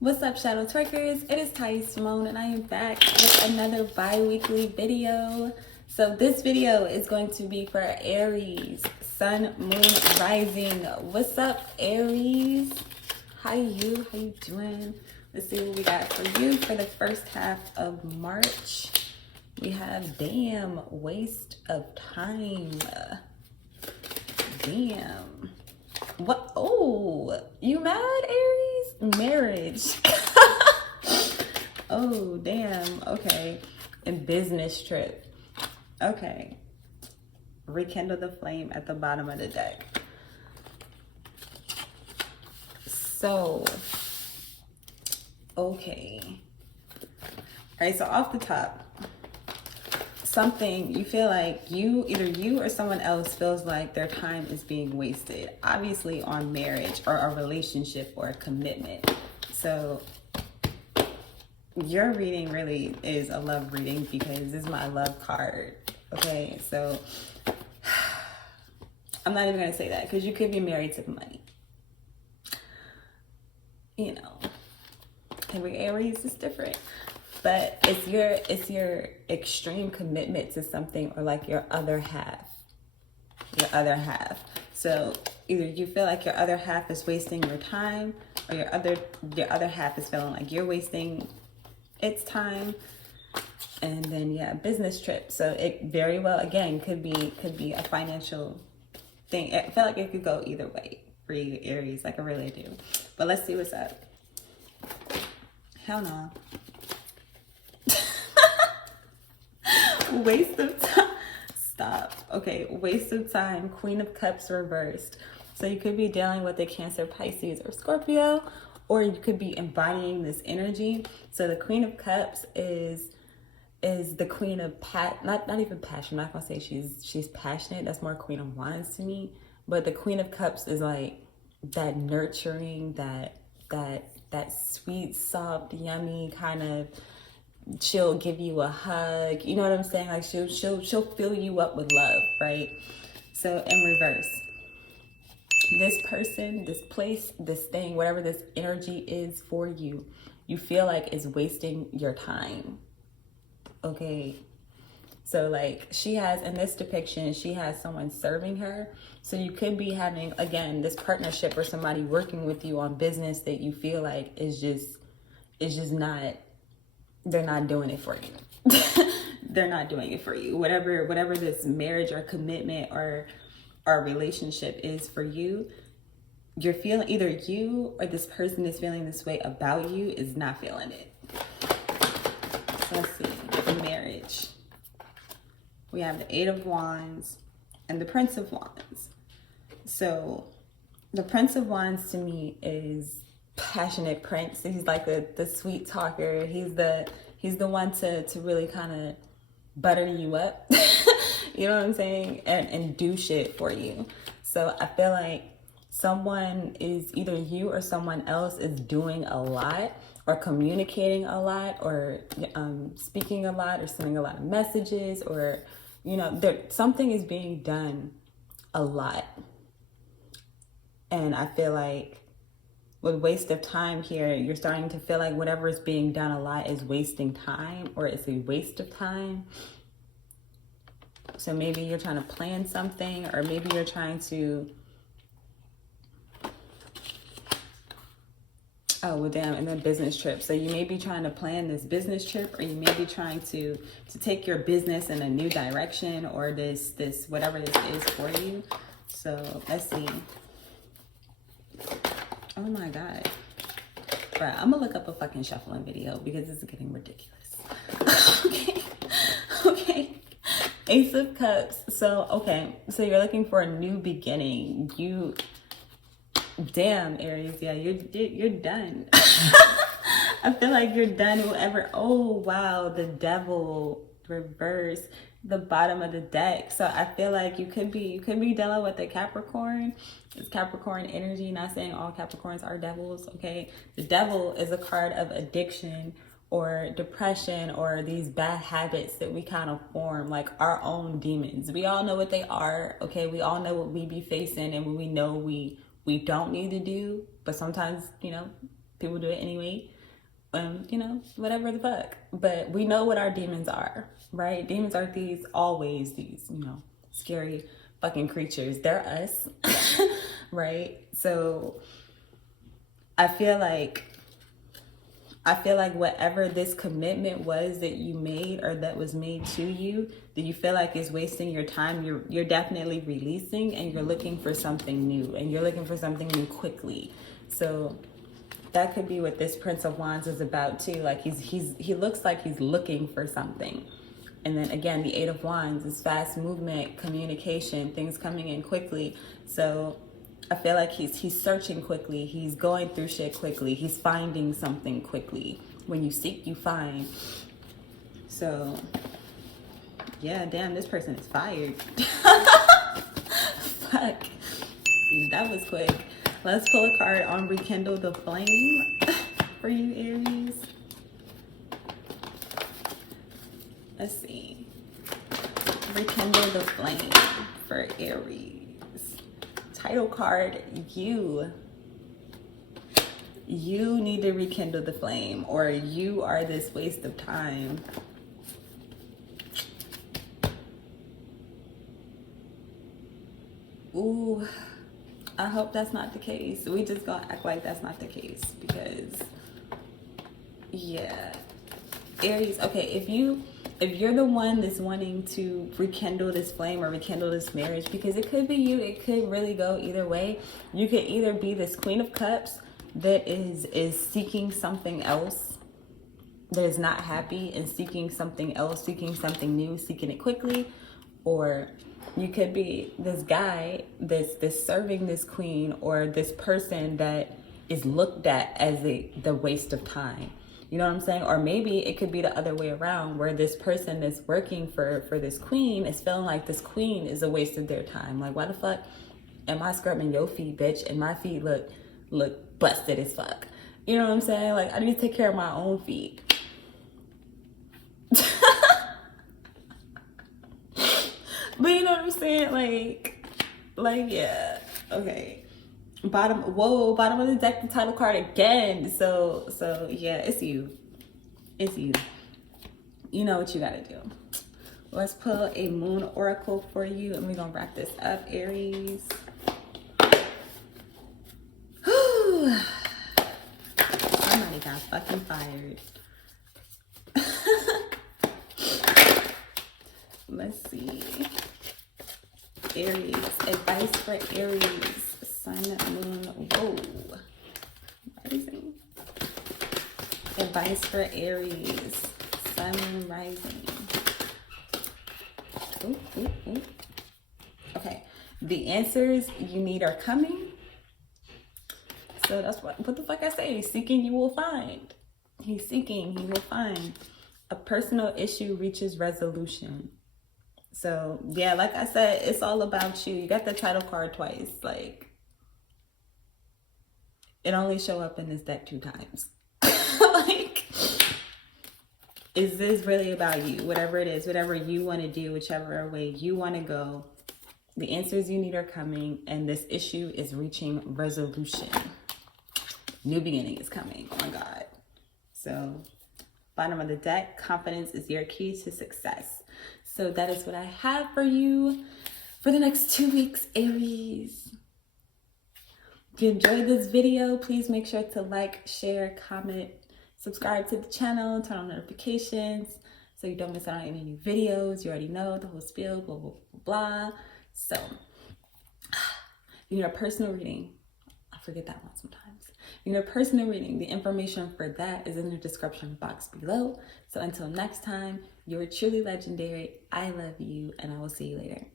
What's up, Shadow Twerkers? It is Simone, and I am back with another bi-weekly video. So this video is going to be for Aries, Sun, Moon, Rising. What's up, Aries? How you doing? Let's see what we got for you for the first half of March. We have damn waste of time. Damn. What? Oh, you mad, Aries? Marriage. Oh, damn. Okay. And business trip. Okay. Rekindle the flame at the bottom of the deck. So, okay. All right, so off the top, something you feel like either you or someone else feels like their time is being wasted, obviously on marriage or a relationship or a commitment. So your reading really is a love reading because this is my love card. Okay, so I'm not even gonna say that because you could be married to money. You know, every Aries is different. But it's your extreme commitment to something, or like your other half. So either you feel like your other half is wasting your time, or your other half is feeling like you're wasting its time. And then yeah, business trip. So it very well again could be a financial thing. I feel like it could go either way for you, Aries, like I really do. But let's see what's up. Hell no. Waste of time. Stop. Okay, waste of time. Queen of Cups reversed. So you could be dealing with a Cancer, Pisces, or Scorpio, or you could be embodying this energy. So the Queen of Cups is the queen of not even passion. I'm not gonna say she's passionate. That's more Queen of Wands to me. But the Queen of Cups is like that nurturing, that sweet, soft, yummy kind of. She'll give you a hug, you know what I'm saying? Like she'll fill you up with love, right? So in reverse, this person, this place, this thing, whatever this energy is for you, you feel like is wasting your time. Okay. So like she has, in this depiction, she has someone serving her. So you could be having, again, this partnership or somebody working with you on business that you feel like is just not, they're not doing it for you. They're not doing it for you. Whatever this marriage or commitment or relationship is for you, you're feeling, either you or this person is feeling this way about you is not feeling it. So let's see, marriage. We have the Eight of Wands and the Prince of Wands. So the Prince of Wands to me is passionate prince. He's like the sweet talker. He's the one to really kind of butter you up. You know what I'm saying? And do shit for you. So I feel like someone is, either you or someone else is doing a lot, or communicating a lot, or speaking a lot, or sending a lot of messages, or you know, something is being done a lot. And I feel like with waste of time here, you're starting to feel like whatever is being done a lot is wasting time, or it's a waste of time. So maybe you're trying to plan something, or maybe you're trying to, oh, well, damn, and then business trip. So you may be trying to plan this business trip, or you may be trying to take your business in a new direction, or this whatever this is for you. So let's see. Oh my God. Bruh, I'm gonna look up a fucking shuffling video because this is getting ridiculous. Okay. Ace of Cups. So, okay. So you're looking for a new beginning. Damn, Aries. Yeah, you're done. I feel like you're done. Whoever. Oh, wow. The Devil reverse, the bottom of the deck. So I feel like you could be dealing with a Capricorn. It's Capricorn energy. Not saying all Capricorns are devils, okay? The Devil is a card of addiction or depression, or these bad habits that we kind of form, like our own demons. We all know what they are, okay? We all know what we be facing, and we know we don't need to do, but sometimes, you know, People do it anyway. You know, whatever the fuck. But we know what our demons are, right? Demons are always these, you know, scary fucking creatures. They're us, right? So I feel like whatever this commitment was that you made or that was made to you, that you feel like is wasting your time, you're definitely releasing, and you're looking for something new, and you're looking for something new quickly. So that could be what this Prince of Wands is about too. Like he looks like he's looking for something. And then again, the Eight of Wands is fast movement, communication, things coming in quickly. So I feel like he's searching quickly. He's going through shit quickly. He's finding something quickly. When you seek, you find. So yeah, damn, this person is fired. Fuck, that was quick. Let's pull a card on Rekindle the Flame for you, Aries. Let's see. Rekindle the Flame for Aries. Title card, you. You need to rekindle the flame, or you are this waste of time. Ooh. I hope that's not the case. We just gonna act like that's not the case, because yeah, Aries, okay, if you're the one that's wanting to rekindle this flame or rekindle this marriage, because it could be you, it could really go either way. You could either be this Queen of Cups that is seeking something else, that is not happy and seeking something else, seeking something new, seeking it quickly, or you could be this guy that's serving this queen, or this person that is looked at as the waste of time. You know what I'm saying? Or maybe it could be the other way around, where this person that's working for this queen is feeling like this queen is a waste of their time. Like, why the fuck am I scrubbing your feet, bitch, and my feet look busted as fuck? You know what I'm saying? Like, I need to take care of my own feet. But you know what I'm saying? Like, yeah. Okay. Bottom of the deck, the title card again. So yeah, it's you. It's you. You know what you gotta do. Let's pull a moon oracle for you, and we're gonna wrap this up, Aries. Somebody got fucking fired. Let's see. Aries, advice for Aries, sun, moon, whoa, rising. Advice for Aries, sun, moon, rising. Ooh. Okay, the answers you need are coming. So that's what the fuck I say. Seeking, you will find. He's seeking, he will find. A personal issue reaches resolution. So yeah, like I said, it's all about you. You got the title card twice. Like, it only show up in this deck 2 times. Like, is this really about you? Whatever it is, whatever you want to do, whichever way you want to go, the answers you need are coming, and this issue is reaching resolution. New beginning is coming. Oh my God. So bottom of the deck, confidence is your key to success. So that is what I have for you for the next 2 weeks, Aries. If you enjoyed this video, please make sure to like, share, comment, subscribe to the channel, turn on notifications so you don't miss out on any new videos. You already know the whole spiel, blah, blah, blah, blah. So you need a personal reading. I forget that one sometimes. You need a personal reading. The information for that is in the description box below. So until next time, you're truly legendary. I love you, and I will see you later.